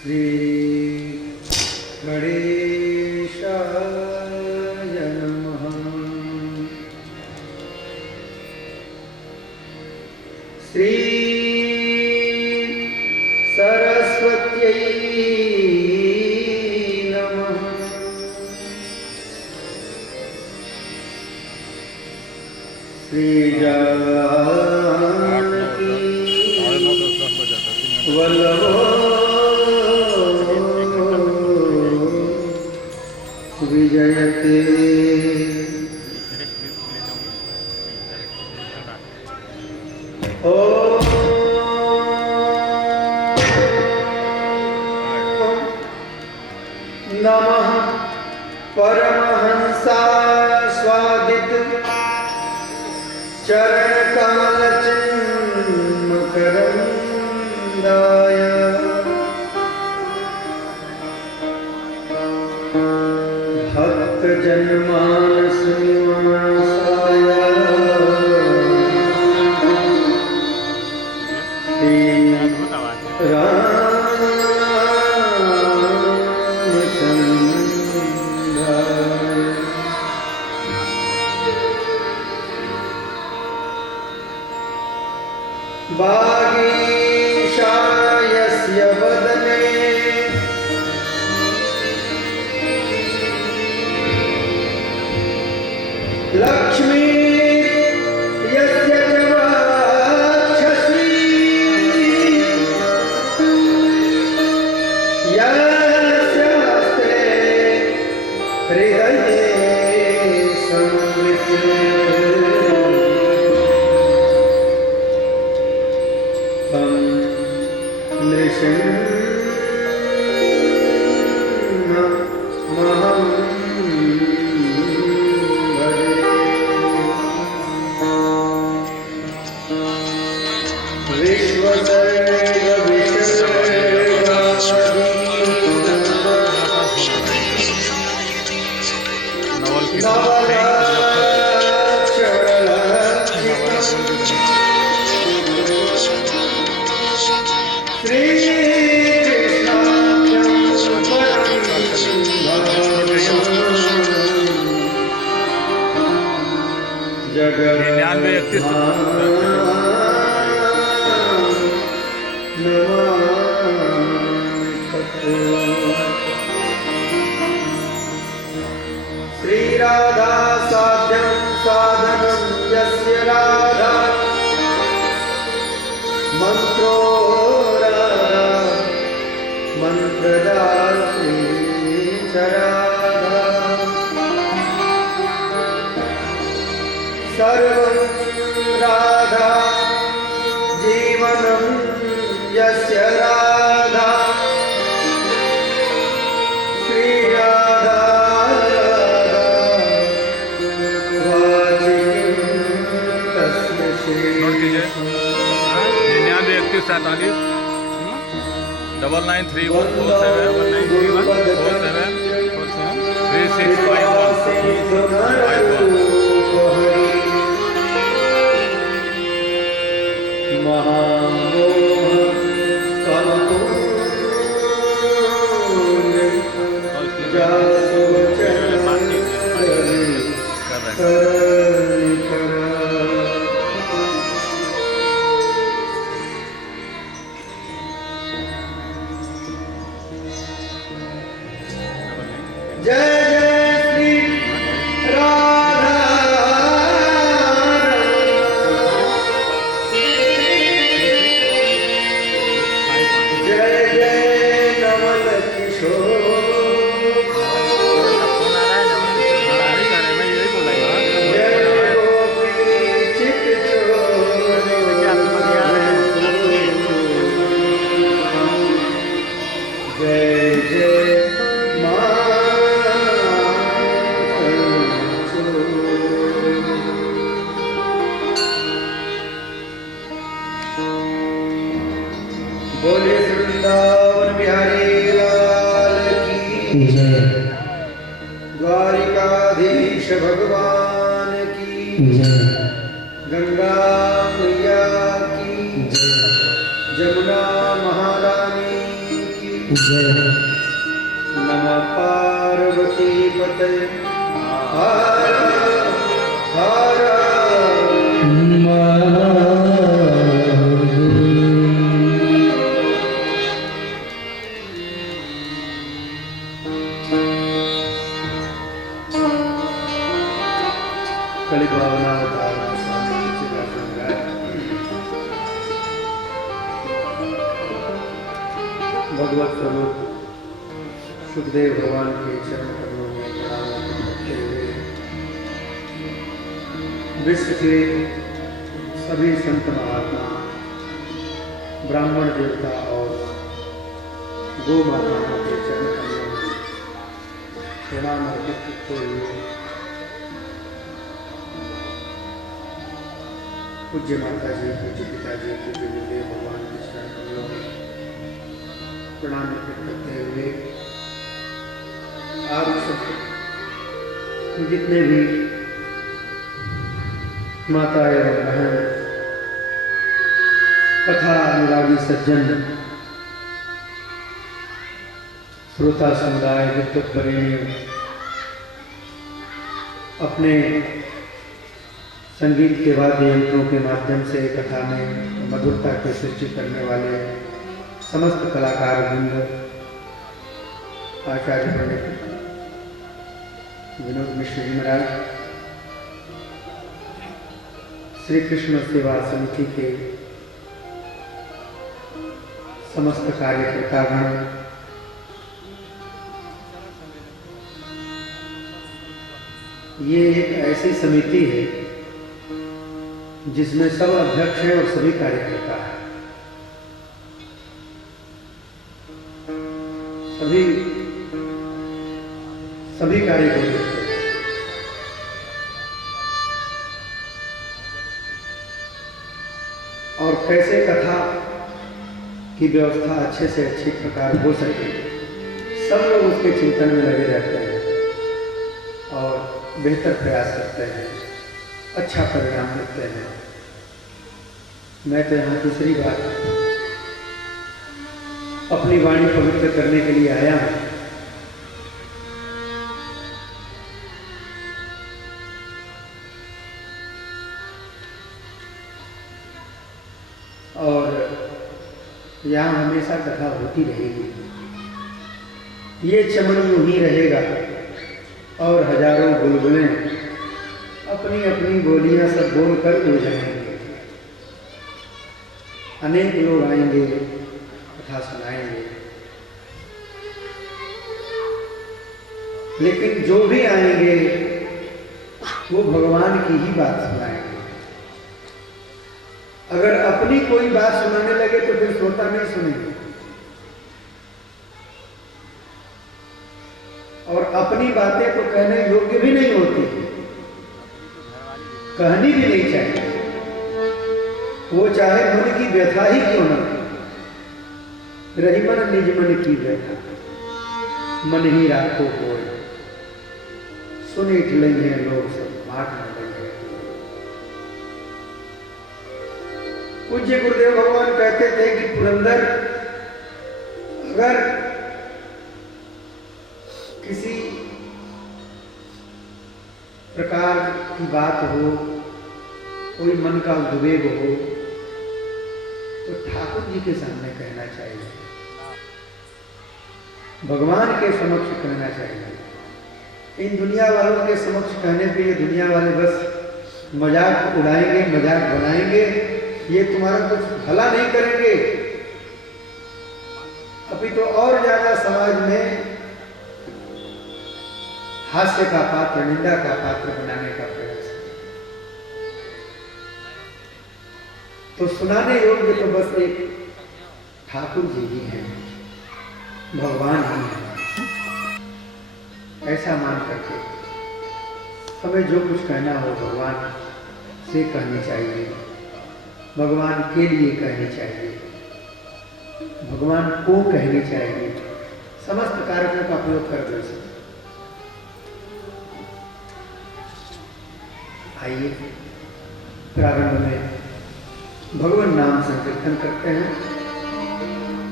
श्री गणेशाय नमः। श्री सरस्वत्यै नमः। श्री जानकी वल्लभो विजयते। ओम नमः परमहंसास्वादित चरणकमलचिन्मकरन्दाय भक्तजनमानस निवासाय रामचन्द्राय वागीशायस्य वदने लक्ष्मी यस्य च वक्षसि यस्य हस्ते हृदये संवित् तं नृसिंहमहं श्रीराधा साध्यं साधनं यस्य राधा मंत्रो राधा मंत्रदात्री च राधा सर्वं राधा जीवनं यस्य राधा श्री राधा तस्य श्री 99 बोले वृंदावन बिहारी लाल की जय। द्वारिकाधीश भगवान की जय। गंगा मैया की जय। जमुना महारानी की जय। नमः पार्वती पतये हर हर भगवत स्वरूप सुखदेव भगवान के चरण कमलों में प्रणाम करते हुए विश्व के सभी संत महात्मा, ब्राह्मण देवता और गो माताओं के चरण कमलों में प्रणाम अर्पित करते हुए पूज्य माता जी, पूज्य पिताजी, पूज्य गुरुदेव भगवान के चरण कमलों में प्रणाम अर्पित करते हुए आप सब जितने भी माता एवं बहन, कथा अनुरागी सज्जन, श्रोता समुदाय, विद्वत प्रेमी अपने संगीत के वाद्य यंत्रों के माध्यम से कथा में मधुरता की सृष्टि करने वाले समस्त कलाकार वृंद, आचार्य पंडित विनोद मिश्र जी महाराज, श्री कृष्ण सेवा समिति के समस्त कार्यकर्तागण, ये एक ऐसी समिति है जिसमें सब अध्यक्ष हैं और सभी कार्यकर्ता हैं। सभी कार्य करते हैं और कैसे कथा की व्यवस्था अच्छे से अच्छी प्रकार हो सके, सब लोग उसके चिंतन में लगे रहते हैं और बेहतर प्रयास करते हैं, अच्छा परिणाम देते हैं। मैं तो यहाँ दूसरी बार अपनी वाणी पवित्र करने के लिए आया हूँ। और यहाँ हमेशा कथा होती रहेगी, ये चमन यूं ही रहेगा और हजारों बुलबुलें अपनी अपनी बोलियां सब बोल कर उड़ जाएंगे। अनेक लोग आएंगे, कथा सुनाएंगे, लेकिन जो भी आएंगे वो भगवान की ही बात सुनाएंगे। अगर अपनी कोई बात सुनाने लगे तो फिर श्रोता नहीं सुनेंगे, और अपनी बातें तो कहने योग्य भी नहीं होती, कहनी भी नहीं चाहिए, वो चाहे मन की व्यथा ही क्यों न रही। मन निज मन की व्यथा मन ही राखो कोई, सुने लेंगे लोग सब माट न लेंगे। पूज्य गुरुदेव भगवान कहते थे कि पुरंदर अगर किसी प्रकार की बात हो, कोई मन का उद्वेग हो, तो ठाकुर जी के सामने कहना चाहिए, भगवान के समक्ष कहना चाहिए। इन दुनिया वालों के समक्ष कहने पे ये दुनिया वाले बस मजाक उड़ाएंगे, मजाक बनाएंगे, ये तुम्हारा कुछ भला नहीं करेंगे, अभी तो और ज्यादा समाज में हास्य का पात्र, निंदा का पात्र बनाने का प्रयास है। तो सुनाने योग्य तो बस एक ठाकुर जी ही हैं, भगवान ही हैं। ऐसा मान करके हमें जो कुछ कहना हो भगवान से कहनी चाहिए, भगवान के लिए कहनी चाहिए, भगवान को कहनी चाहिए। समस्त कारकों का प्रयोग कर दो। आइए प्रारंभ में भगवान नाम संकीर्तन करते हैं।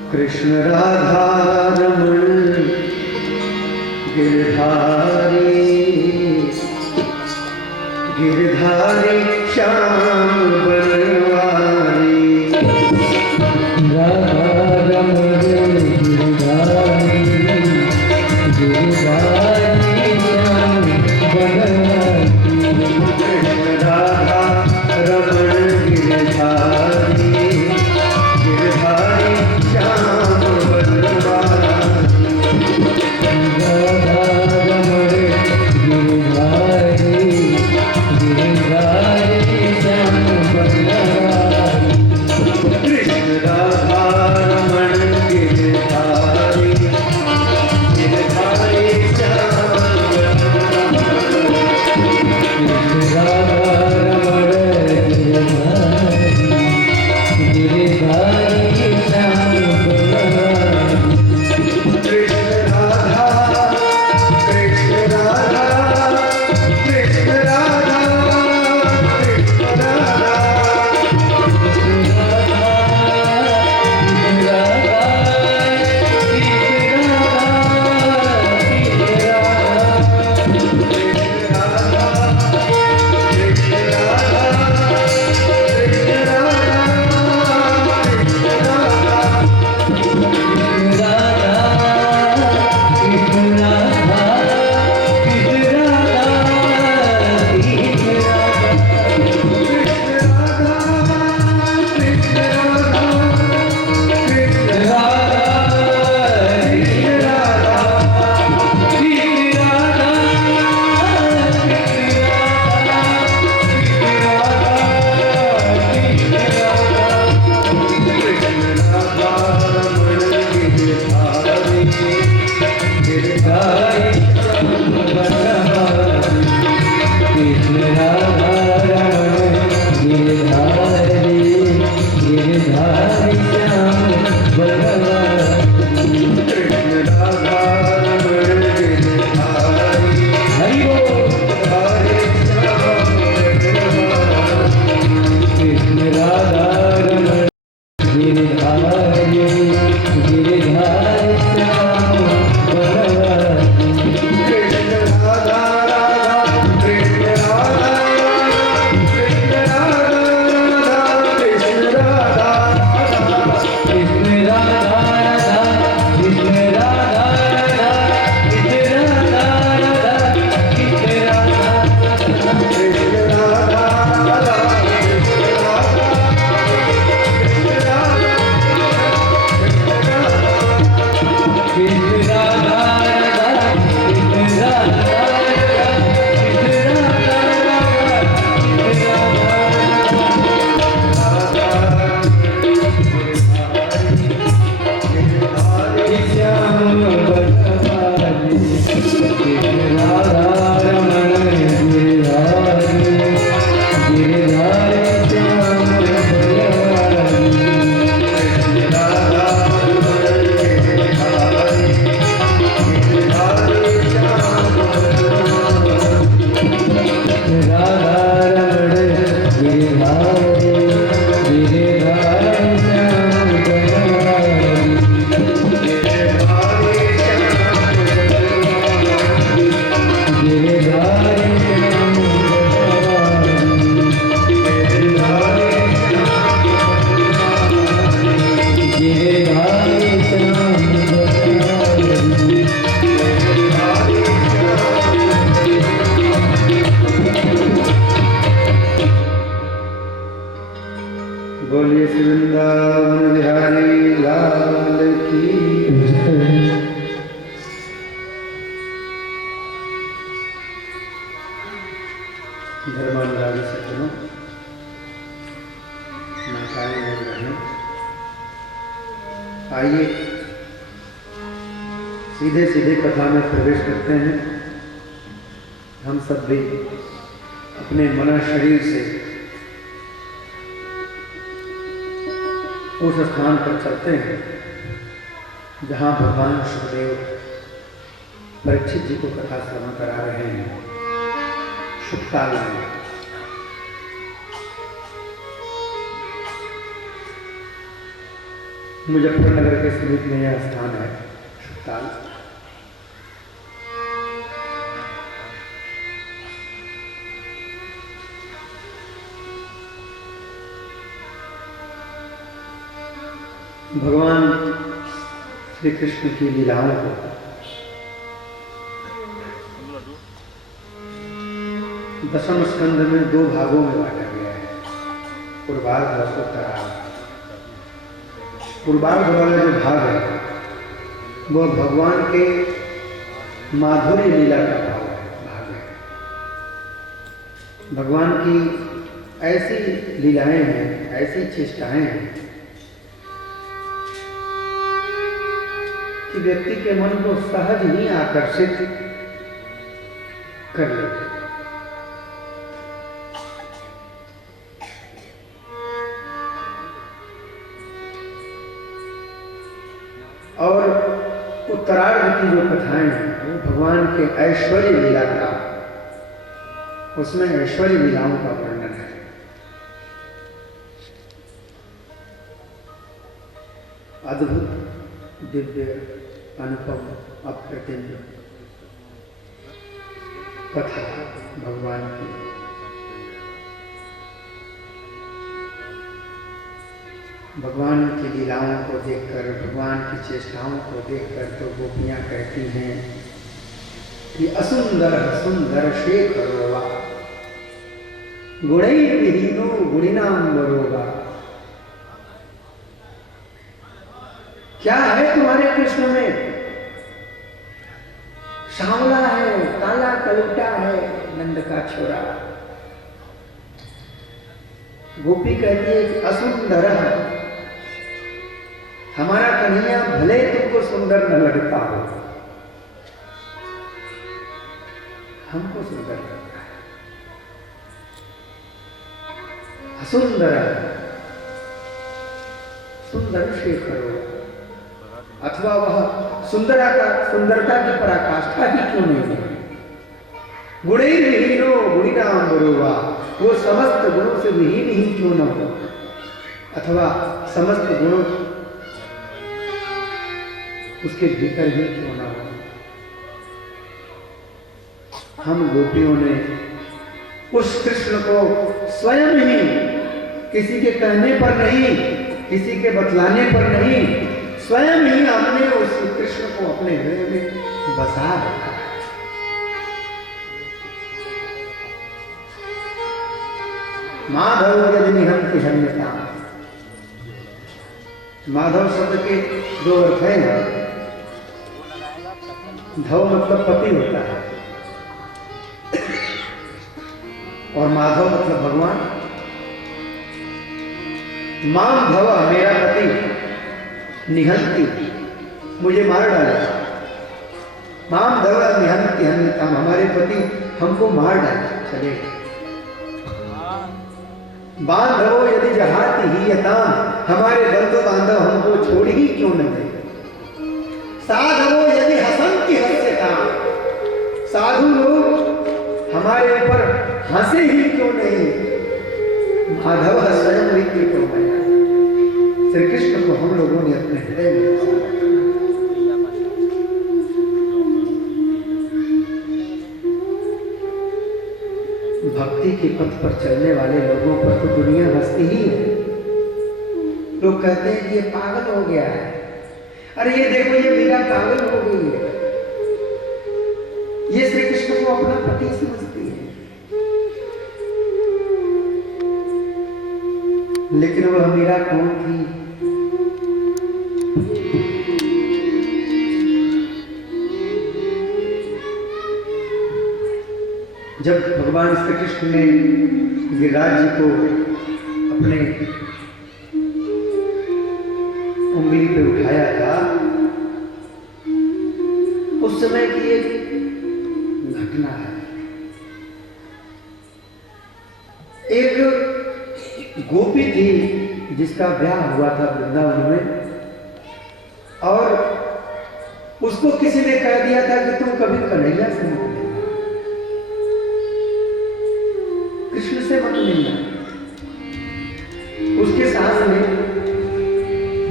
कृष्ण राधा रमण गिरधारी गिरधारी श्याम बनवारी राधा रमण गिरधारी गिरधारी श्याम बनवारी कृष्ण राधा रमण गिरधारी गिरधारी श्याम बनवारी राधा रमण गिरधारी गिरधारी श्याम बनवारी कृष्ण राधा रमण गिरधारी गिरधारी श्याम बोलिए श्री वृंदावन बिहारी लाल की। धर्मानुरागी सज्जनों, नाकाएं बोल रहे हैं। आइए सीधे सीधे कथा में प्रवेश करते हैं। हम सब भी अपने मन शरीर से उस स्थान पर चलते हैं जहाँ भगवान सुखदेव परीक्षित जी को कथा श्रवण करा रहे हैं। शुभकाल में मुजफ्फरनगर के समीप में यह स्थान है सुल्तान। भगवान श्री कृष्ण की लीलाओं को दशम स्कंद में 2 भागों में बांटा गया है, पूर्वार्ध और उत्तरार्ध। पूर्वार्ध वाला जो भाग है वह भगवान के माधुर्य लीला का भाग है। भगवान की ऐसी लीलाएं हैं, ऐसी चेष्टाएं हैं कि व्यक्ति के मन को सहज ही आकर्षित कर लेते। और उत्तरार्ध की जो कथाएं हैं वो भगवान के ऐश्वर्य लीला का, उसमें ऐश्वर्य लीलाओं का वर्णन है। अद्भुत, दिव्य, अनुपम, अप्रतिम कथा भगवान की। भगवान की लीलाओं को देखकर, भगवान की चेष्टाओं को देखकर तो गोपियां कहती हैं कि असुंदर सुंदर शेखरोवा गुणैर्विहीनो गुणिनांबरोवा। क्या है तुम्हारे कृष्ण में? सांवला है, काला कलूटा है, नंद का छोरा। गोपी कहती है कि असुंदर, हमारा कन्हैया भले तुमको सुंदर न लगता हो, हमको सुंदर लगता है। असुंदर सुंदर शेखरो, अथवा वह सुंदरता की पराकाष्ठा ही क्यों नहीं है? गुणैर्विहीनो गुणिनांबरोवा, वो समस्त गुणों से विहीन ही क्यों न हो, अथवा समस्त गुणों उसके भीतर ही क्यों न हो। हम गोपियों ने उस कृष्ण को स्वयं ही, किसी के कहने पर नहीं, किसी के बतलाने पर नहीं, स्वयं ही हमने उस कृष्ण को अपने हृदय में बसा रखा है। माधव यदि निहंति हन्यता, माधव शब्द के 2 अर्थ हैं। धव मतलब पति होता है और माधव मतलब भगवान। माम धव, मेरा पति, निहंति, मुझे मार डालेगा। माम धव निहंति हन्यताम, हमारे पति हमको मार डाले चलेगा। बांधवो यदि जहाती ही यताम, हमारे बंधु बांधव हमको छोड़ ही क्यों न गए। साधवो यदि हसंति हस्यताम, साधु लोग हमारे ऊपर हंसे ही क्यों नहीं। माधव स्वयं ही क्यों आया। श्री कृष्ण को हम लोगों ने अपने हृदय में बसा रखा। भक्ति के पथ पर चलने वाले लोगों पर तो दुनिया हंसती ही है। लोग कहते हैं कि ये पागल हो गया है, अरे ये देखो ये मीरा पागल हो गई है, ये श्री कृष्ण को अपना पति समझती है। लेकिन वह मीरा कौन थी? जब भगवान श्री कृष्ण ने गिरिराज जी को अपने उंगली पे उठाया था, उस समय की एक घटना है। एक गोपी थी जिसका ब्याह हुआ था वृंदावन में, और उसको किसी ने कह दिया था कि तुम कभी कन्हैया से मत मिलना, कृष्ण से मत मिलना। उसके सास ने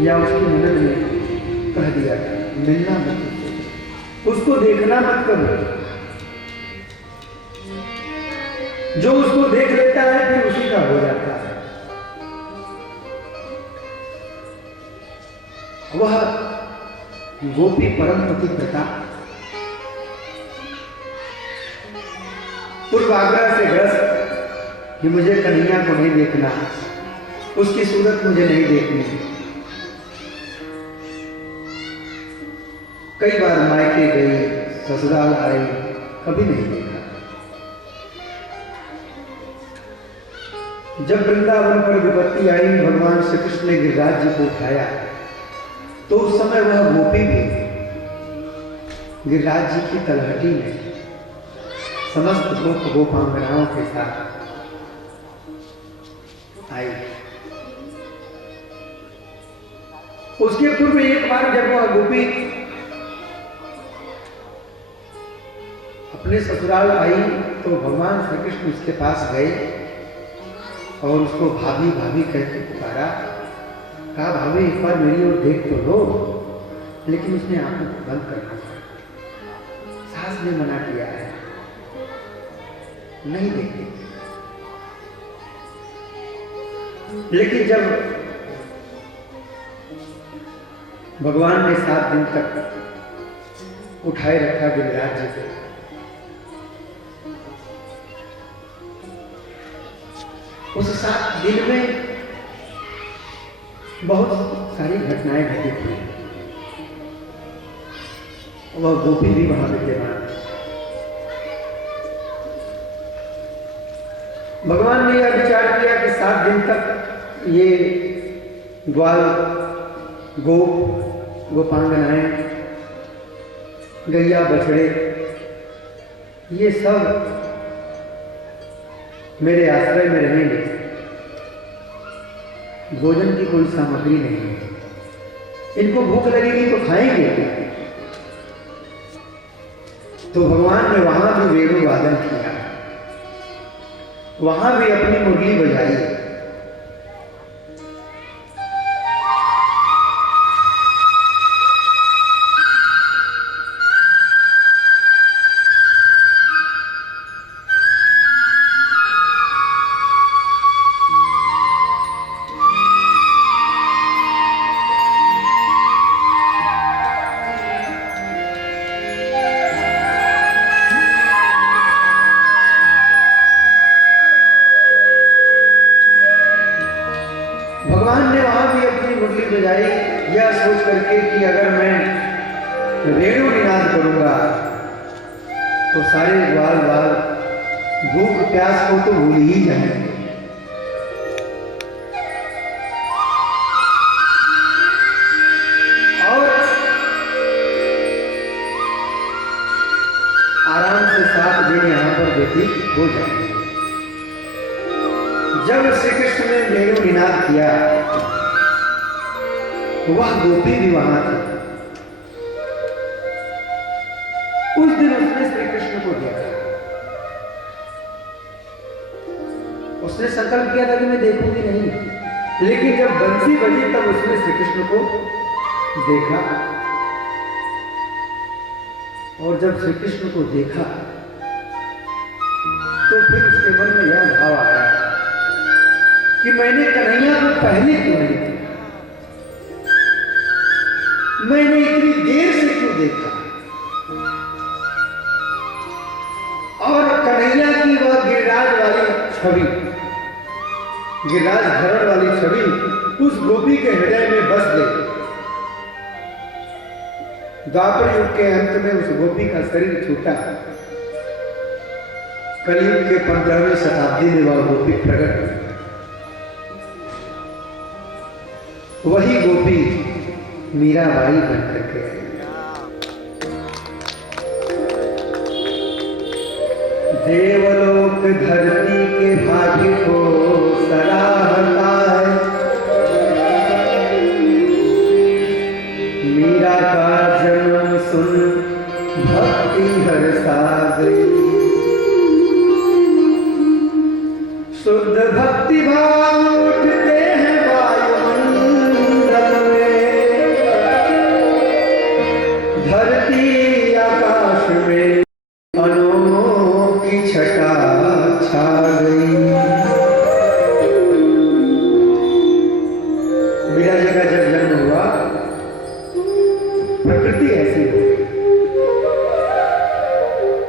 या उसकी ननद ने कह दिया था मिलना मत उसको देखना मत करो। जो उसको देख लेता है फिर उसी का हो जाता है। वह गोपी परम पतिव्रता पूर्वाग्रह से ग्रस्त कि मुझे कन्हैया को नहीं देखना, उसकी सूरत मुझे नहीं देखनी। कई बार मायके गई, ससुराल आई, कभी नहीं देखा। जब वृंदावन पर विपत्ति आई, भगवान श्री कृष्ण ने गिरिराज जी को उठाया तो उस समय वह गोपी भी गिरिराज जी की तलहटी में समस्त गोपांगनाओं के साथ आई। उसके पूर्व एक बार जब वह गोपी अपने ससुराल आई तो भगवान श्री कृष्ण उसके पास गए और उसको भाभी भाभी कहकर पुकारा। कहा भाभी एक बार मेरी ओर देख तो लो, लेकिन उसने आंखों को बंद करना पड़ा। सास ने मना किया है, नहीं देखते। लेकिन जब भगवान ने 7 दिन तक उठाए रखा गिरिराज जी को, उस 7 दिन में बहुत सारी घटनाएं घटित हुई। वह गोपी भी वहां विद्यमान। भगवान ने यह विचार किया कि 7 दिन तक ये ग्वाल गोपांगनाएं, गैया बछड़े, ये सब मेरे आश्रय में रहेंगे। भोजन की कोई सामग्री नहीं है, इनको भूख लगेगी तो खाएंगे। तो भगवान ने वहां भी वेणु वादन किया, वहां भी अपनी मुरली बजाई। भगवान ने वहां भी अपनी मुरली बजाई, यह सोच करके कि अगर मैं वेणु निनाद करूंगा तो सारे ग्वाल बाल भूख प्यास को तो भूल ही जाएंगे। और आराम से 7 दिन यहां पर व्यतीत हो जाएंगे। जब श्री कृष्ण ने वेणु निनाद किया, वह गोपी भी वहां थी। उस दिन उसने श्री कृष्ण को देखा। उसने संकल्प किया था कि मैं देखूंगी नहीं, लेकिन जब बंसी बजी तब उसने श्री कृष्ण को देखा। और जब श्री कृष्ण को देखा तो फिर उसके मन में यह भाव आया कि मैंने कन्हैया को पहले क्यों नहीं देखा, मैंने इतनी देर से क्यों देखा। और कन्हैया की वह गिरिराज वाली छवि, गिरिराज धरण वाली छवि उस गोपी के हृदय में बस गई। द्वापर युग के अंत में उस गोपी का शरीर छूटा। कलयुग के 15वीं शताब्दी में वह गोपी प्रकट हुई। वही गोपी मीराबाई बन करके आई। देवलोक धरती के भाग्य को सराहता है, मीरा का जन्म सुन भक्ति हर्षा गई। शुद्ध भक्ति भाव उठते हैं वायुमंडल में,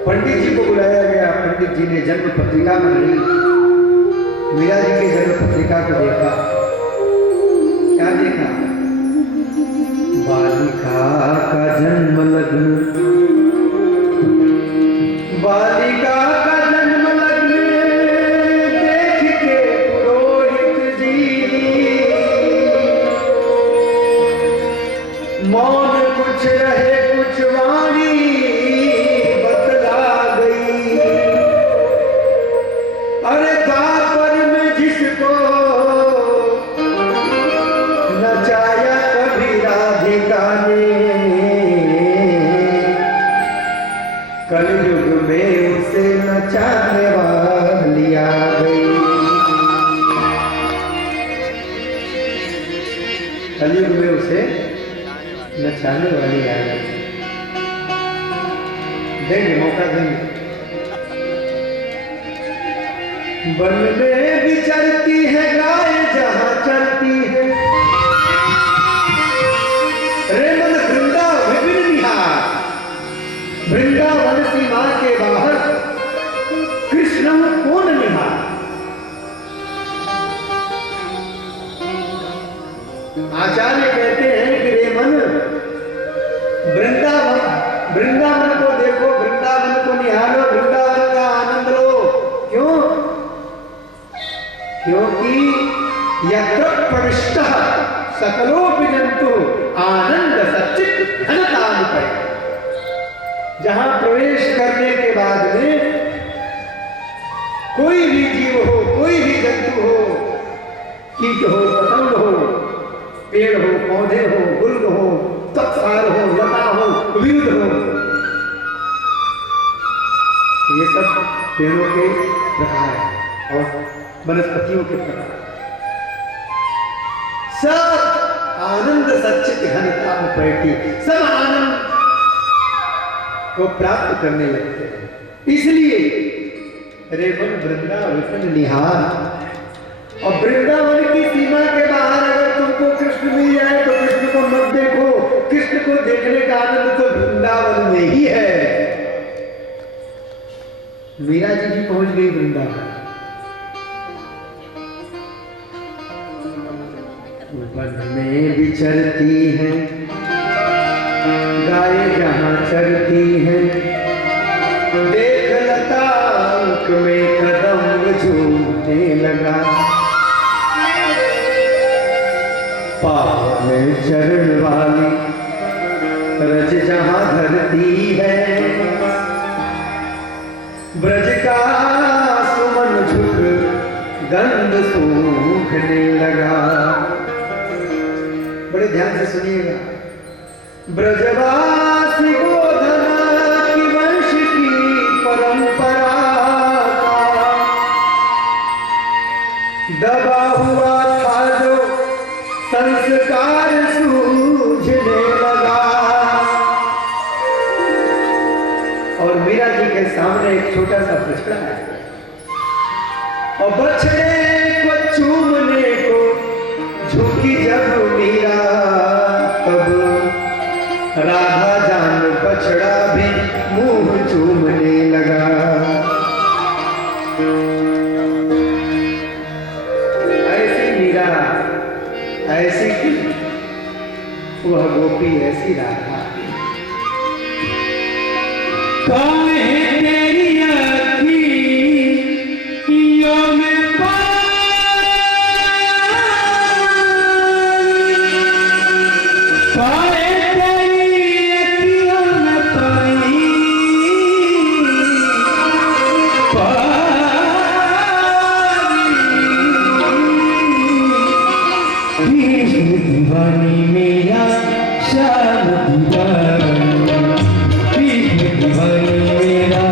पंडित जी को बुलाया गया। पंडित जी ने जन्म पत्रिका बनाई। मीरा जी की जन्म पत्रिका को देखा। क्या देखा? बालिका का जन्म लग्न, बालिका का जन्म लग्न देख के पुरोहित जी मौन कुछ रहे कुछ वाणी बतला गई। अरे द्वापर में जिसको नचाया कभी राधिका ने, कलयुग में उसे नचाने वाली आ गई। कलयुग में उसे नचाने वाली आ गई। देंगे, मौका देंगे। वन में विचरती है गाय जहां चलती है, रे मन वृंदावन विपिन निहार। वृंदावन सीमा के बाहर कृष्ण कौन निहार। आचार्य कहते हैं कि रे मन वृंदावन को देखो, वृंदावन को निहारो, वृंदावन का आनंद लो। क्यों? क्योंकि यत्र प्रविष्टः सकलोपि जंतु आनंद सच्चित घनतानुपय। जहां प्रवेश करने के बाद में कोई भी जीव हो, कोई भी जंतु हो, कीट हो, पतंग हो, पेड़ हो, पौधे हो, गुल्म हो, तत्सार हो, लता हो, विरुद्ध हो, ये सब पेड़ों के प्रकार हैं और वनस्पतियों के प्रकार। सब आनंद सच्चित घनता में बैठी, सब आनंद को प्राप्त करने लगते हैं। इसलिए रेवन वृंदावन निहार। और वृंदावन की सीमा के बाहर अगर तुमको कृष्ण मिल जाए तो कृष्ण को मत देखो। कृष्ण को देखने का आनंद तो वृंदावन में ही है। मीरा जी पहुंच गई वृंदावन। वन में विचरती है गाय जहां चरती है, देख लता में कदम झूमने लगा। पाँव में चरण वाली रज जहां धरती है, ब्रज का सुमन झुक गंध सूखने लगा। बड़े ध्यान से सुनिएगा। ब्रजवासी गोधना की वंश की परंपरा का दबा हुआ था जो संस्कार सूझने लगा। और मीरा जी के सामने एक छोटा सा बछड़ा है और बछड़े को चूमने को झुकी जब मीरा, तब राधा जान बछड़ा भी मुंह चूमने लगा। ऐसी मीरा, ऐसी की वह गोपी, ऐसी राधा। काहे तेरी अखियों में दीवानी मेरा श्याम दीवानी, दीवानी मेरा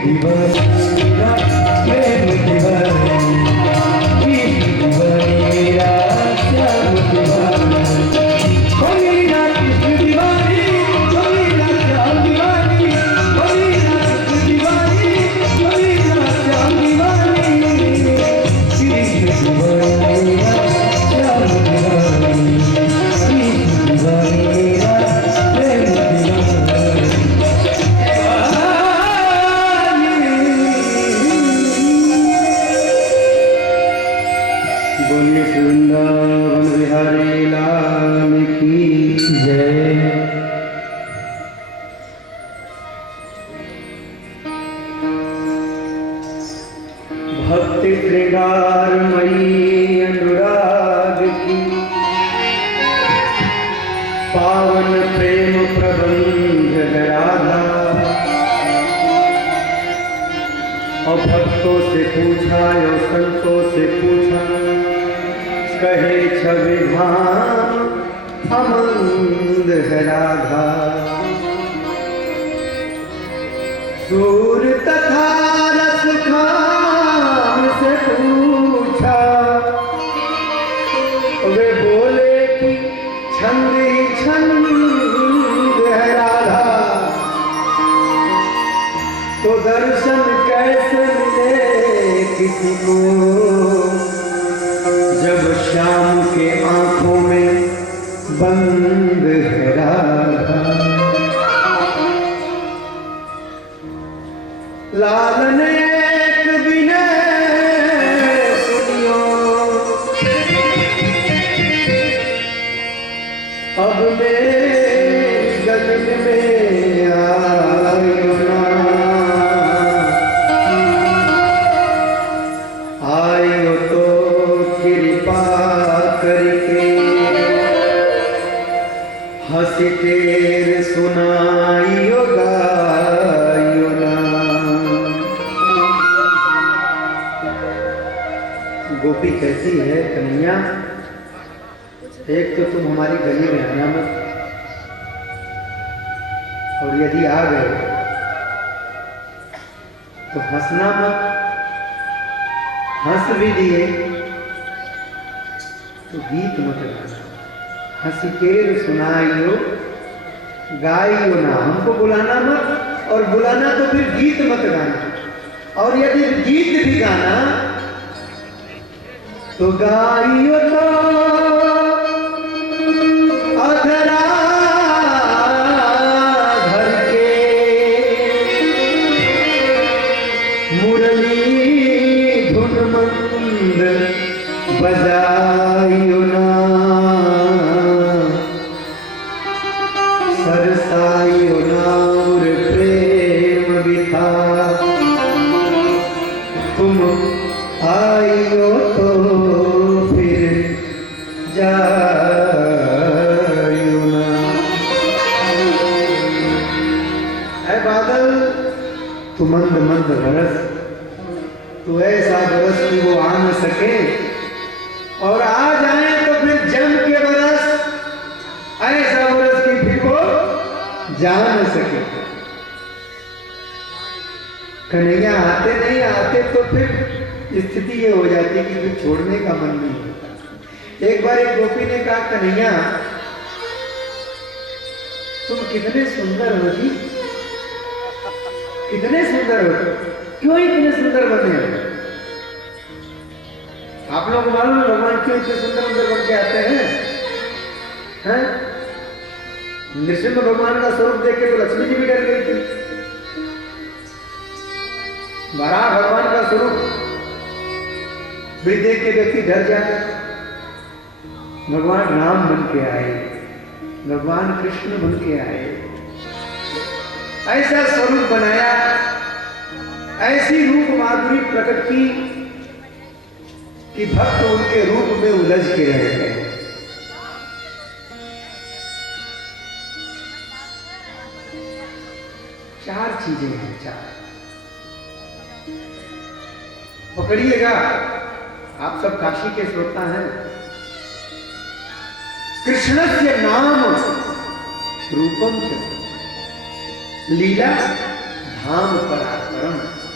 दीवानी मेरा प्रेम दीवानी, कृष्ण दीवानी मेरा श्याम दीवानी, कोई ना कृष्ण दीवानी, कोई ना श्याम दीवानी, कोई ना कृष्ण दीवानी, कोई ना श्याम दीवानी, कृष्ण दीवानी मेरा श्याम दीवानी, कृष्ण दीवानी मेरा प्रेम दीवानी। बोलिए वृंदावन बिहारी लाल की जय। भक्ति श्रृंगारमयी अनुराग की पावन प्रेम प्रबंध राधा। और भक्तों से पूछा और संतों से पूछा, कहे छवि धाम अमंद है राधा। सूर तथा रस खान से पूछा, वे बोले कि छंद ही छंद है राधा। तो दर्शन कैसे मिले किसी को, जब शाम के आंखों में बंद है राधा। लाल ने एक विनय सुनियो, अब मेरी गगन में आयो ना, आयो तो कृपा करके हंसी तेर सुनाइयो गायो ना। गोपी कहती है, कन्हैया एक तो तुम हमारी गली में आना मत, और यदि आ गए तो हंसना मत। हंस भी दिए तो गीत मत गाना। हंसी केर सुनाइयो गाइयो ना, हमको बुलाना मत, और बुलाना तो फिर गीत मत गाना। और यदि गीत भी गाना तो गाइयो तो अधरा धर के, मुरली धुन मंद बजाइयो ना, सरसाइयो ना और प्रेम बिथा। तुम आइयो तो फिर जाइयो ना। ऐ बादल तू मंद मंद बरस, तू ऐसा बरस कि वो आ न सके, और आ जाए तो फिर जम के बरस, ऐसा बरस कि फिर वो जा न सके। कन्हैया आते नहीं, आते तो फिर स्थिति ये हो जाती है कि फिर छोड़ने का मन नहीं होता। एक बार एक गोपी ने कहा, कन्हैया तुम कितने सुंदर हो जी, कितने सुंदर हो, क्यों इतने सुंदर बने हो? आप लोग मालूम है भगवान क्यों इतने सुंदर सुंदर बन के आते हैं? हैं? नृसिंह भगवान का स्वरूप देख के तो लक्ष्मी जी भी डर गई थी। वराह भगवान का स्वरूप भी देख के व्यक्ति डर जाता। भगवान राम बन के आए, भगवान कृष्ण बन के आए, ऐसा स्वरूप बनाया, ऐसी रूप माधुरी प्रकट की कि भक्त उनके रूप में उलझ के रह गए। चार चीजें हैं, चार पकड़िएगा। आप सब काशी के श्रोता हैं। कृष्णस्य नाम रूपम च लीला धाम परात्परम।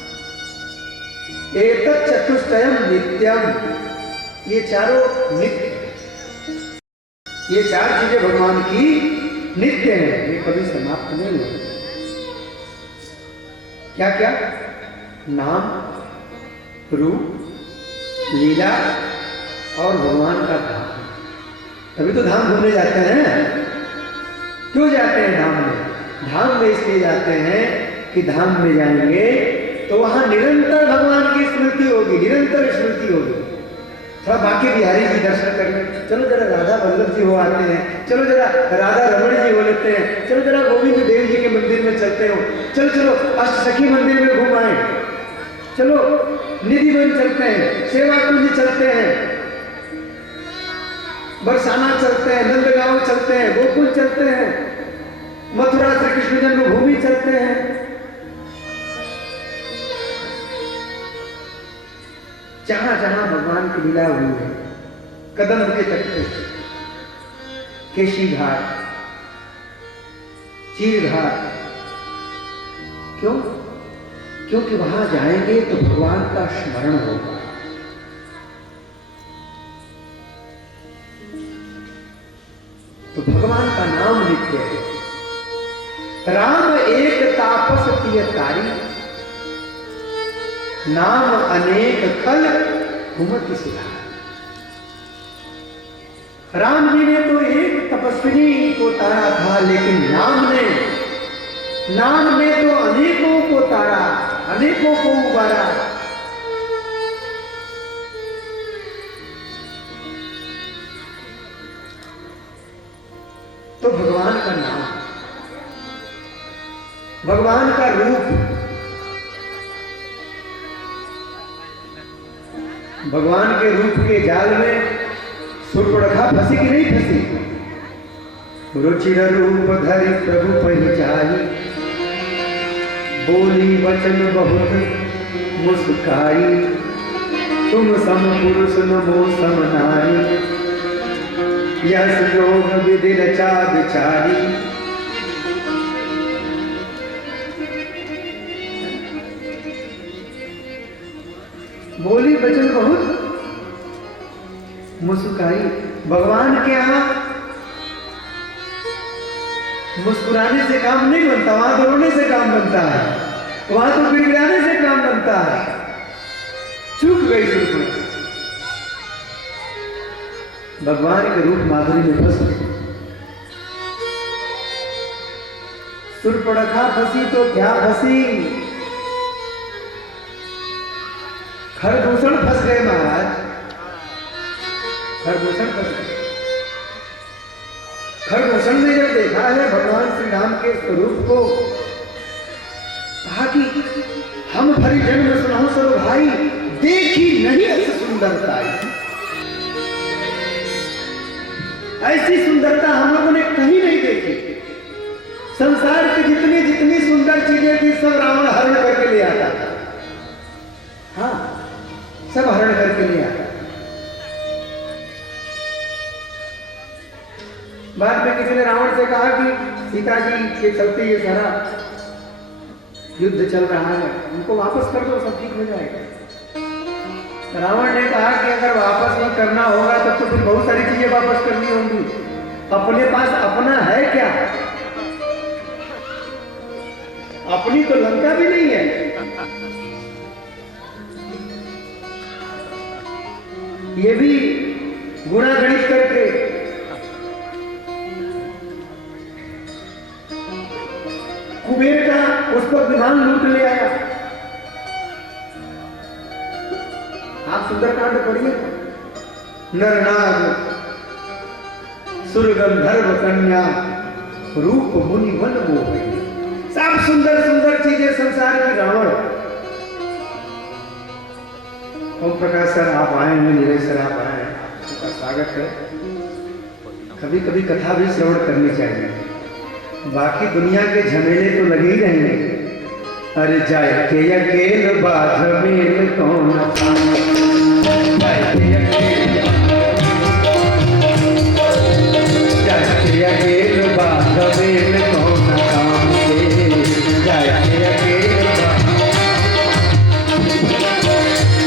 एतत् चतुष्टयम नित्यम, ये चारों नित्य, ये चार चीजें भगवान की नित्य हैं, ये कभी समाप्त नहीं होती। क्या क्या? नाम, रूप, लीला और भगवान का धाम। तभी तो धाम घूमने जाते हैं। क्यों जाते हैं धाम में? धाम में इसलिए जाते हैं कि धाम में जाएंगे तो वहां निरंतर भगवान की स्मृति होगी, निरंतर स्मृति होगी। थोड़ा बाकी बिहारी जी दर्शन करने, चलो जरा राधा वल्लभ जी हो आते हैं, चलो जरा राधा रमण जी हो लेते हैं, चलो जरा गोविंद देव जी के मंदिर में चलते हो, चलो चलो अष्टसखी मंदिर में घूम आए, चलो निधिवन चलते हैं, सेवा कुंज चलते हैं, बरसाना चलते हैं, नंदगांव चलते हैं, गोकुल चलते हैं, मथुरा श्री कृष्ण जन्मभूमि चलते हैं। जहां जहां भगवान की लीला हुई है, कदम के तट पे, केशी घाट, चीर घाट, क्यों? क्योंकि वहां जाएंगे तो भगवान का स्मरण होगा। तो भगवान का नाम नित्य है। राम एक तापस तिय तारी, नाम अनेक खल घुमति सुधार। राम जी ने तो एक तपस्विनी को तारा था, लेकिन नाम ने तो अनेकों को तारा, अनेकों को उबारा। तो भगवान का नाम, भगवान का रूप, भगवान के रूप के जाल में सूर्पणखा फंसी कि नहीं फंसी? रुचिर रूप धरि प्रभु पहिचाई, बोली वचन बहुत मुस्काई, तुम सम पुरुष नमो सम नारी, यस योग विधि रचा विचारी। बोली वचन बहुत मुस्काई। भगवान के यहां मुस्कुराने से काम नहीं बनता, वहां तो रोने से काम बनता है, वहां तो गिड़गिड़ाने से काम बनता है। चूक गई सुर्पणखा, भगवान के रूप माधुरी में फंस गई। सुर्पणखा फंसी तो क्या फंसी, खरदूषण फंस गए महाराज, खरदूषण फंस गए। खरदूषण ने जब देखा है भगवान श्री राम के स्वरूप को, कहा कि हम भरी जन्म सुनाओ सरो भाई, देखी नहीं ऐसी सुंदरता, ऐसी सुंदरता हम लोगों ने कहीं नहीं देखी। संसार की जितनी जितनी सुंदर चीजें थी सब रावण हरण करके ले आता था। हाँ, सब हरण करके ले आता। बाद में किसी ने रावण से कहा कि सीता जी के चलते ये सारा युद्ध चल रहा है, उनको वापस कर दो, सब ठीक हो जाएगा। रावण ने कहा कि अगर वापस नहीं करना होगा तब तो फिर बहुत सारी चीजें वापस करनी होंगी, अपने पास अपना है क्या? अपनी तो लंका भी नहीं है। ये भी गुणा गणित करके कुबेर का उस पर विमान लूट ले आया। आप सुंदरकांड पढ़िए, नरनाग सुरगंधर्व कन्या रूप मुनि वन मोह, सब सुंदर सुंदर चीजें संसार की रावण। ओम प्रकाश सर आप आए हैं, नीरज सर आप आए हैं, आपका स्वागत है। कभी कभी कथा भी श्रवण करनी चाहिए, बाकी दुनिया के झमेले तो लगे ही रहेंगे। अरे जाए के अकेल बाझ मेल कौन, जाए के अकेल बाझ मेल कौन काम के, जाए के अकेल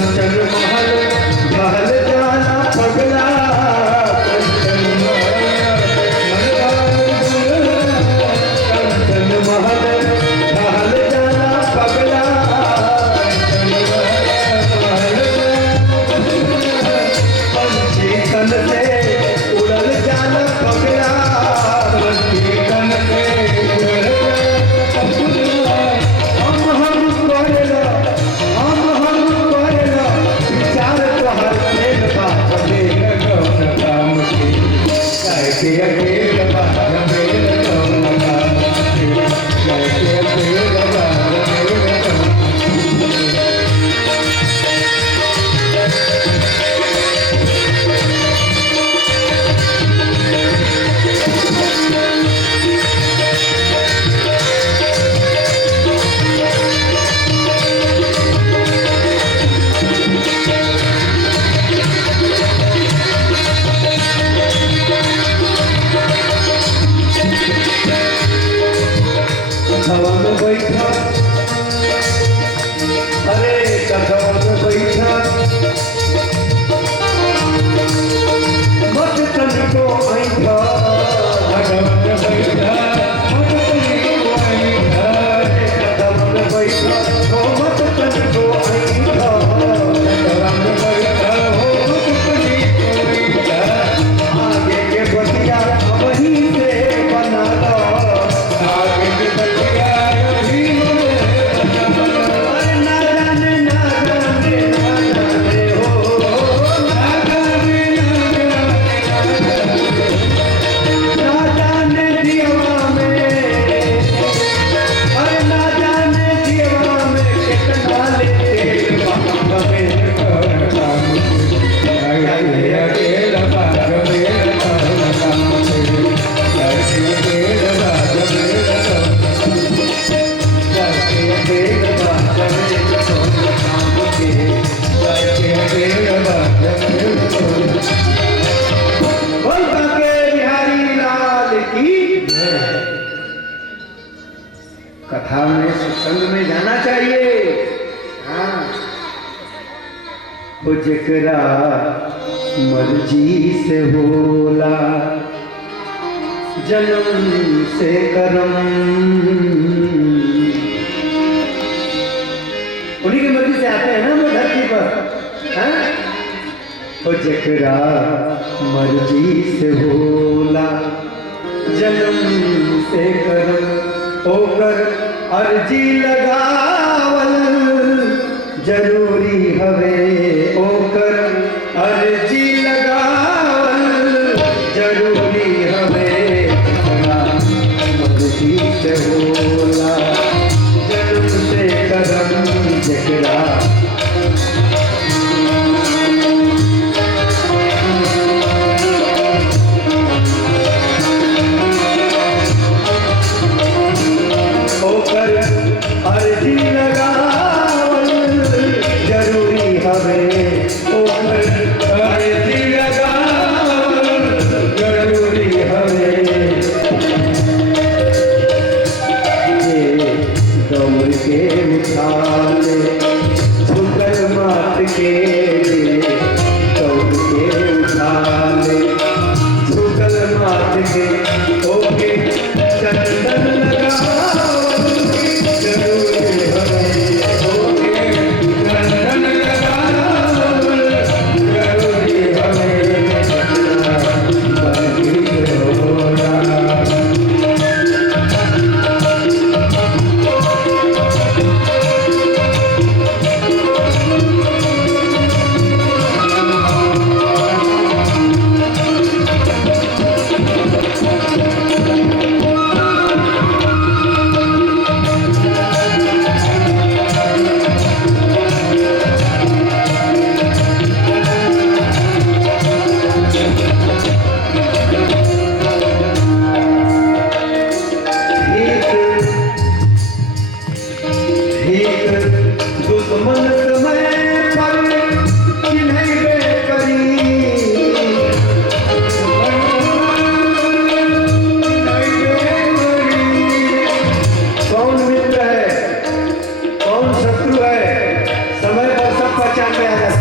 कंचन महल महल जाला पगला कंचन महल महल जाला पगला पंछी तन से उड़ल जाला पगला पंछी तन से उड़ल कथवा में बैठा अरे कथवा में बैठा मत तनिको ऐठा कथवा में बैठा मत तनिको ऐठा कथवा में बैठा हो मत तनिको ऐठा कथवा में बैठा हो मत तनिको ऐठा आगे के बतिया वहीं से बना लो आगे के बतिया कथा में सत्संग में जाना चाहिए। हाँ वो जकरा मर्जी से होला जन्म से करम उन्हीं की मर्जी से आते हैं ना वो धरती पर। हाँ वो जकरा मर्जी से होला जन्म से करम होकर अर्जी लगावल जरूरी हवे होकर अर्जी लगावल जरूरी हवे मर्जी से होला जन्म से करम जकरा अर्जी लगावल जरूरी हवे अर्जी लगावल जरूरी हवे दौड़ के उठाले झुकल मात के दौड़ के उठाले झुकल मात के ओके चंदन लगावल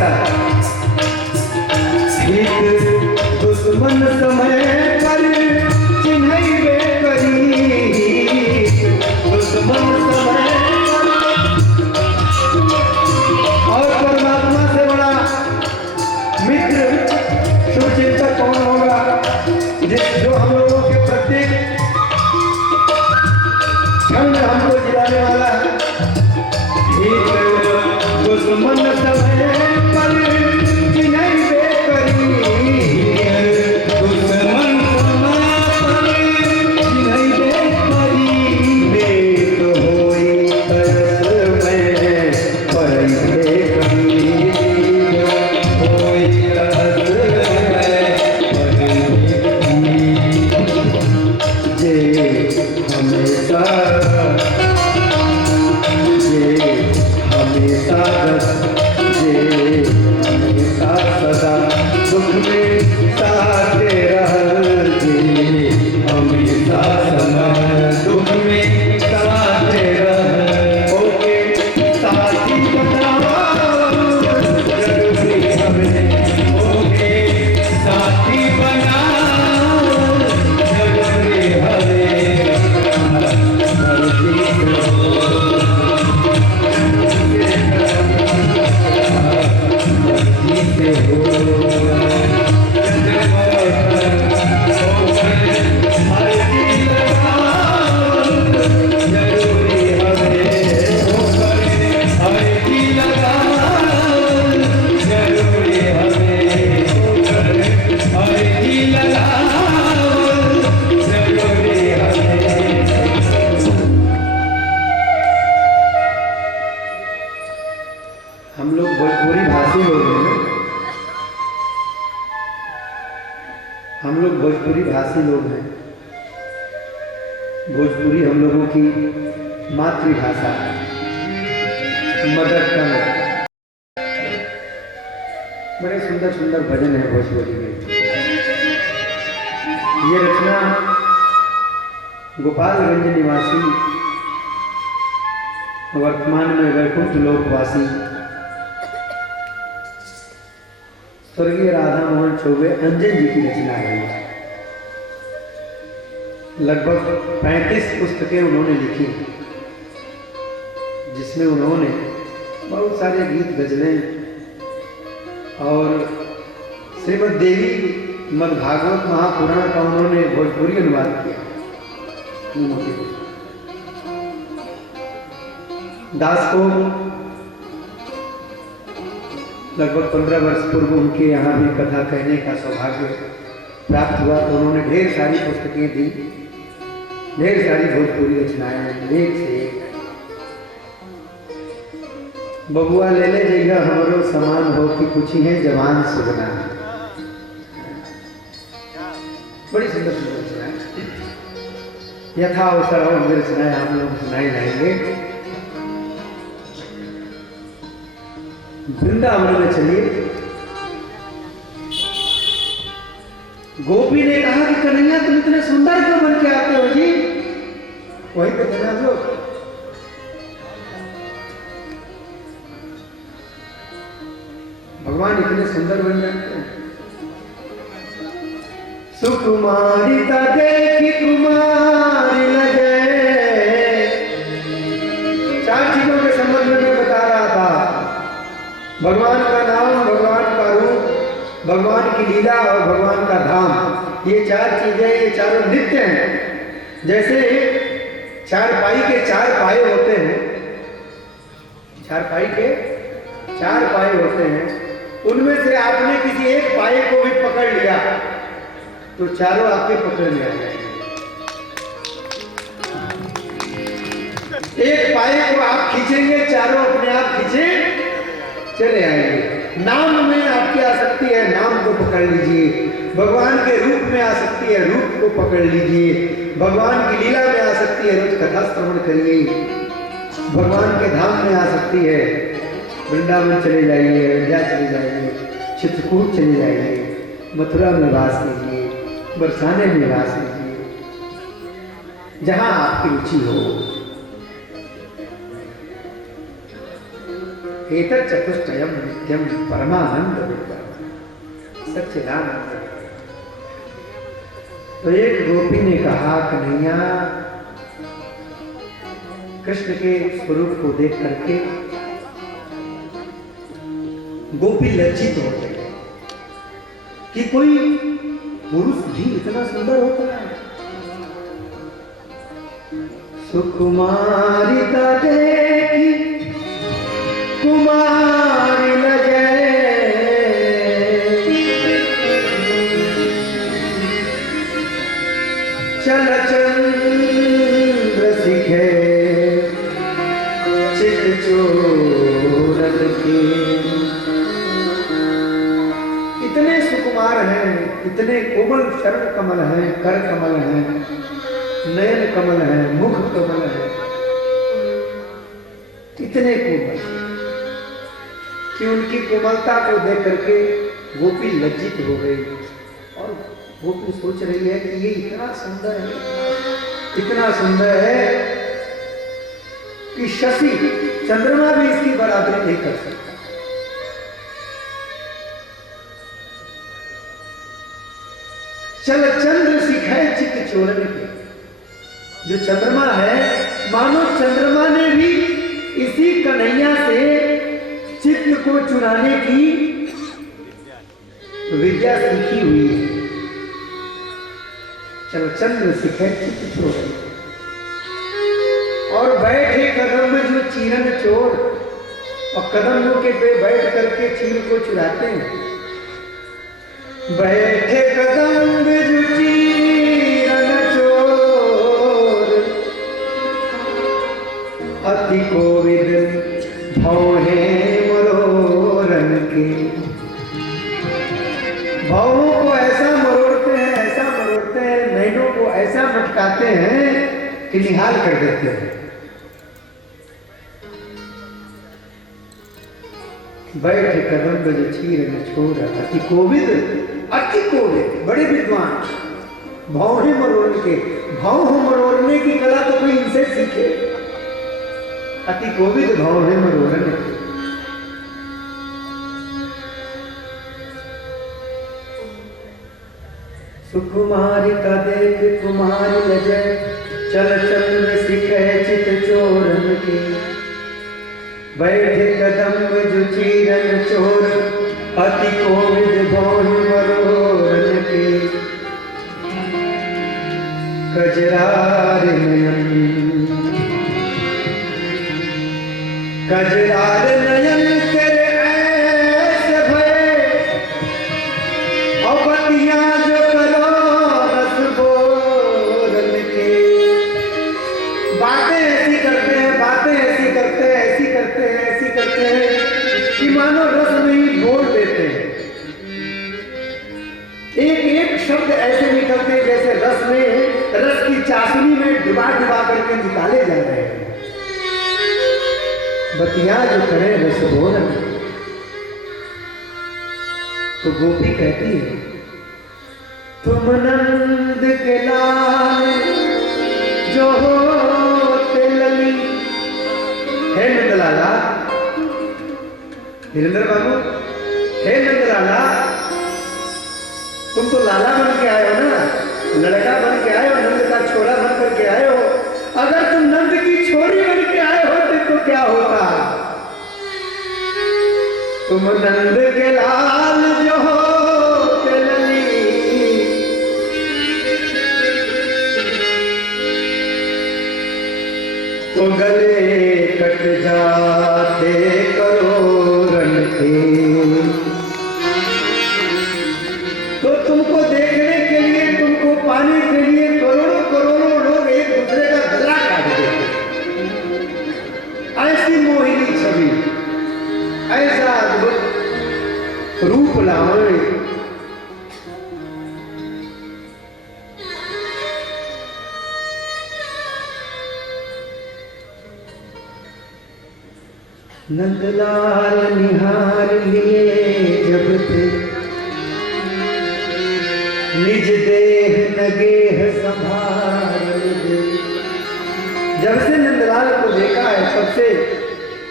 एक दुश्मन समय पर चिन्हैबे करी, दुश्मन समय और परमात्मा से बड़ा मित्र शुभचिंतक कौन होगा, जो हम लोगों के प्रत्येक क्षण में हमको जिलाने वाला है। दुश्मन समय पर चिन्हैबे करी, दुश्मन समय पर चिन्हैबे करी, नेक होई तरस में परैबे करी, होई तरस में परैबे करी, जे हमेशा हमेशा सदा दुख में साथ रहल जी, हमेशा सदा दुख में साथ रहल, ओके साथी बनावा जरूरी हमें, ओके साथी बनावा जरूरी हमें, हम लोग भोजपुरी भाषी लोग हैं, हम लोग भोजपुरी भाषी लोग हैं। भोजपुरी हम लोगों की मातृभाषा है, मदर टंग। बड़े सुंदर सुंदर भजन है भोजपुरी में। ये रचना गोपालगंज निवासी वर्तमान में वैकुंठ लोकवासी स्वर्गीय राधा मोहन चौबे अंजन जी की रचना है। लगभग 35 पुस्तकें उन्होंने लिखी, जिसमें उन्होंने बहुत सारे गीत गजलें और श्रीमद् देवी मद्भागवत महापुराण का उन्होंने भोजपुरी अनुवाद किया। दास को लगभग 15 वर्ष पूर्व उनके यहाँ भी कथा कहने का सौभाग्य प्राप्त हुआ, तो उन्होंने ढेर सारी पुस्तकें दी, ढेर सारी भोजपुरी रचनाएं, एक से एक। बबुआ ले ले जइगा हमरो समान हो कि कुछ ही है जवान सुगना, बड़ी सुंदर सुंदर रचनाएं। यथा अवसर और उनकी रचनाएं हम लोग सुनाई जाएंगे। वृंदावन में चलिए। गोपी ने कहा कि कन्हैया तुम इतने सुंदर क्यों बन के आते हो जी? वहीं पे ध्यान दो। भगवान इतने सुंदर बन जाते हैं। सुकुमारिता देखी कुमारी लगे। चार चीजों के संबंध में मैं बता रहा था। भगवान का नाम, भगवान का रूप, भगवान की लीला और भगवान का धाम, ये चार चीजें, ये चारों नित्य हैं। जैसे चारपाई के चार पाए होते हैं, चारपाई के चार पाए होते हैं, उनमें से आपने किसी एक पाए को भी पकड़ लिया तो चारों आपके पकड़ में आ जाएंगे। एक पाए को आप खींचेंगे, चारों अपने आप खींचे चले आएंगे। नाम में आपकी आसक्ति है, नाम को पकड़ लीजिए। भगवान के रूप में आसक्ति है, रूप को पकड़ लीजिए। भगवान की लीला में आसक्ति है, रोज कथा श्रवण करिए। भगवान के धाम में आसक्ति है, वृंदावन चले जाइए, अयोध्या चले जाइए, चित्रकूट चले जाइए, मथुरा में वास कीजिए, बरसाने में वास कीजिए, जहां आपकी रुचि हो। एतत् चतुष्टयम नित्यम परमानंद विद्या सच्चिदानंद। तो एक गोपी ने कहा, कन्हैया कृष्ण के स्वरूप को देख करके गोपी लज्जित हो गई कि कोई पुरुष भी इतना सुंदर होता है। सुकुमारिता देखी कुमारी लगे, चल चंद्र सिखे चित चोरन के। इतने सुकुमार हैं, इतने कोमल चरण कमल हैं, कर कमल हैं, नयन कमल है, मुख कमल है, इतने कोमल कि उनकी कोमलता को देख करके गोपी लज्जित हो गई। और गोपी सोच रही है कि ये इतना सुंदर है, इतना सुंदर है कि शशि चंद्रमा भी इसकी बराबरी नहीं कर सकता। चल चंद्र सिखाए चित्त चोरन के। जो चंद्रमा है, मानो चंद्रमा ने भी इसी कन्हैया से चित्त को चुराने की विद्या सीखी हुई है। चल चंद्र सिखे चित्त चोर। और बैठे कदम में जो चीरन चोर, और कदम के पे बैठ करके चीर को चुराते हैं। बैठे कदम में जो चीरन चोर, अति कोविद भौहे मरोरन के। भावों को ऐसा मरोड़ते हैं, ऐसा मरोड़ते हैं, नैनों को ऐसा मटकाते हैं कि निहाल कर देते हैं। बैठे कदम में जो चीरन चोर, अति कोविद, अति कोविद, बड़े विद्वान, भौहे मरोड़ के। भाव मरोड़ने की कला तो कोई इनसे सीखे। अति कोविद भौहे मरोड़न के। सुकुमारी का देख कुमारी लजय, चल चंद्र सिखे चित चोरन के। बैठे कदम जो चीरन चोर, अति कोविद भौहे मरोड़न के। कजरार नयन, कजरार नयन तेरे ऐसे भये, और बतिया जो करो रस बोरन के। बातें ऐसी करते हैं, बातें ऐसी करते हैं, ऐसी करते हैं, ऐसी करते हैं कि मानो रस में ही बोल देते हैं। एक एक शब्द ऐसे निकलते हैं जैसे रस में, रस की चाशनी में डुबा डुबा करके निकाले जा रहे हैं। बतिया जो करें रस बोरन। तो गोपी कहती है, तुम नंद के लाल जो होते लली। हे नंदलाला, वीरेंद्र बाबू, हे नंदलाला, तुम तो लाला बन के आए हो ना, लड़का बन के आए हो, नंद का छोरा बन करके आए हो। अगर तुम नंद की छोरी बन के आए होते तो क्या होता? तुम नंद के लाल जो होते लली, तो गले कट जाते करोड़न के। तो तुमको देखने के लिए, तुमको पाने के लिए करोड़ों करोड़ों लोग एक दूसरे का गला काट देते। ऐसी मोहिनी छवि, ऐसा अद्भुत रूप लावण्य। नंदलाल निहार लिए जब थे, निज देह नगेह संभाल दे। जब से नंदलाल को देखा है तब से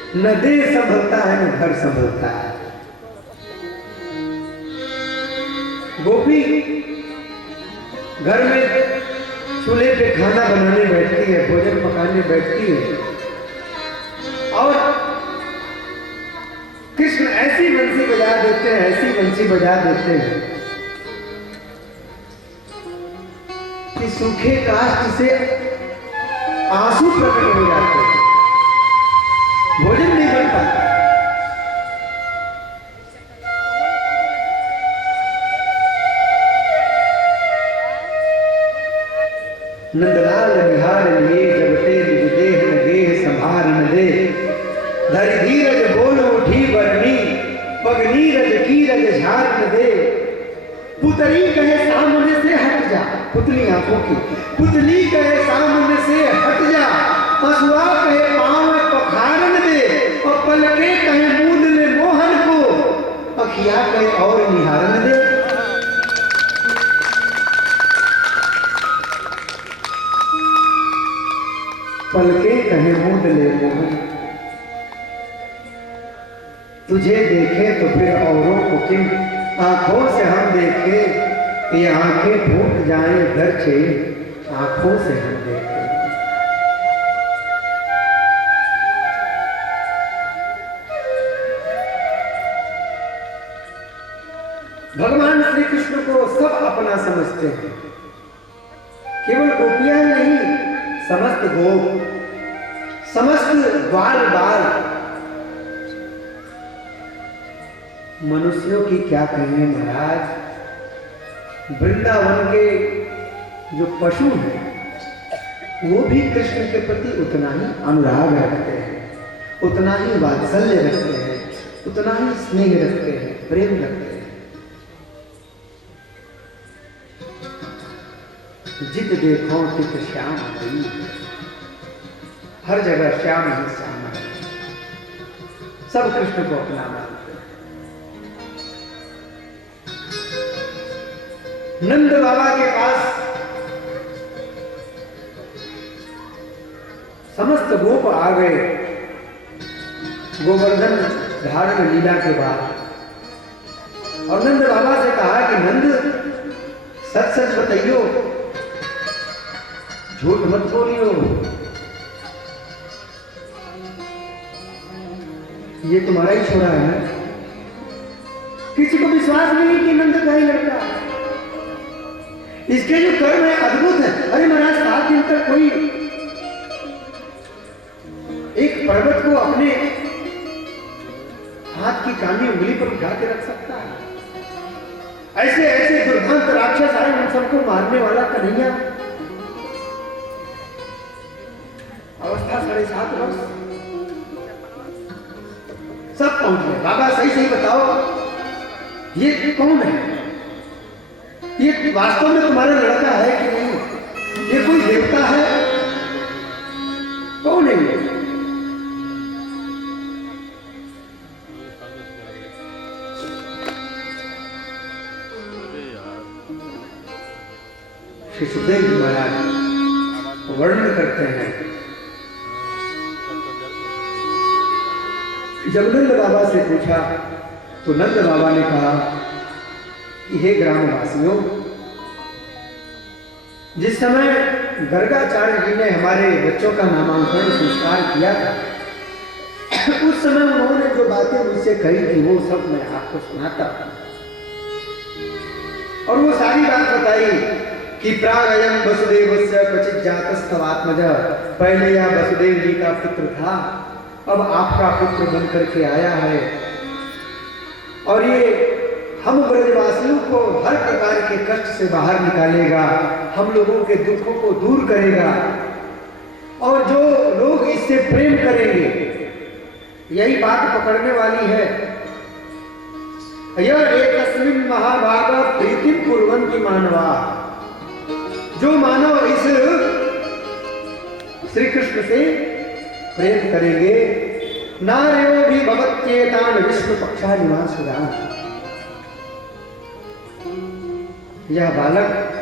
न देह संभलता है न घर संभलता है। गोपी घर में चूल्हे पे खाना बनाने बैठती है, भोजन पकाने बैठती है, और कृष्ण ऐसी बंसी बजा देते हैं, ऐसी बंसी बजा देते हैं कि सूखे काष्ठ से आंसू प्रकट हो जाते हैं, भोजन नहीं बन पाता। नंदलाल निहार लिए जगते निज देह न गेह संभार न दे, धरि धीरज बोल उठी बरनी, पग नीरज कीरज झार न दे। पुतली कहे सामने से हट जा, पुतली आंखों की, पुतली कहे सामने से हट जा, हसुआ कहे पांव में पखारन दे, और पलके कहे मूंद ले मोहन को, अखिया कहे और निहारन दे। पलके कहे मूंद ले मोहन, तुझे देखे तो फिर औरों को किन, आंखों से हम देखें ये आंखें फूट जाएं दर्चे, आंखों से हम देखें। भगवान श्री कृष्ण को सब अपना समझते हैं, केवल गोपियां नहीं, समस्त गोप, समस्त ग्वाल बाल, मनुष्यों की क्या कहें महाराज। वृंदावन के जो पशु हैं वो भी कृष्ण के प्रति उतना ही अनुराग रखते हैं, उतना ही वात्सल्य रखते हैं, उतना ही स्नेह रखते हैं, प्रेम रखते हैं। जित देखो तित श्याम भई, हर जगह श्याम ही श्याम है, सब कृष्ण को अपना मानते हैं। नंद बाबा के पास समस्त गोप आ गए गोवर्धन धारण लीला के बाद, और नंद बाबा से कहा कि नंद सच सच बताइयो, झूठ मत बोलियो, ये तुम्हारा ही छोरा है ना। किसी को विश्वास नहीं कि नंद का ही लड़का, इसके जो कर्म है अद्भुत है। अरे महाराज 7 दिन तक कोई एक पर्वत को अपने हाथ की काली उंगली पर उठा के रख सकता है? ऐसे ऐसे दुर्दांत राक्षस आए, उन सबको मारने वाला कन्हैया, अवस्था 7.5 वर्ष, सब पहुंच गए। बाबा सही सही बताओ ये कौन है, ये वास्तव में तुम्हारा लड़का है कि नहीं, ये कोई देवता है, कौन है ये? श्री सुखदेव जी महाराज वर्णन करते हैं, जब नंद बाबा से पूछा तो नंद बाबा ने कहा कि हे ग्रामवासियों, जिस समय गर्गाचार्य जी ने हमारे बच्चों का नामांकन संस्कार किया था, उस समय उन्होंने जो बातें मुझसे कही थी वो सब मैं आपको सुनाता हूं। और वो सारी बात बताई कि प्रागयम वसुदेवस्य क्वचित जातस्तवात्मज, पहले यह वसुदेव जी का पुत्र था, अब आपका पुत्र बनकर के आया है, और ये हम ब्रजवासियों को हर प्रकार के कष्ट से बाहर निकालेगा, हम लोगों के दुखों को दूर करेगा, और जो लोग इससे प्रेम करेंगे, यही बात पकड़ने वाली है। यह एकस्मिन् महाभागा प्रीतिं कुर्वन्ति मानवा, जो मानव इस श्री कृष्ण से प्रेम करेंगे, नार्यो भी भवत्येतान विष्णु पक्षा निवासुरान, यह बालक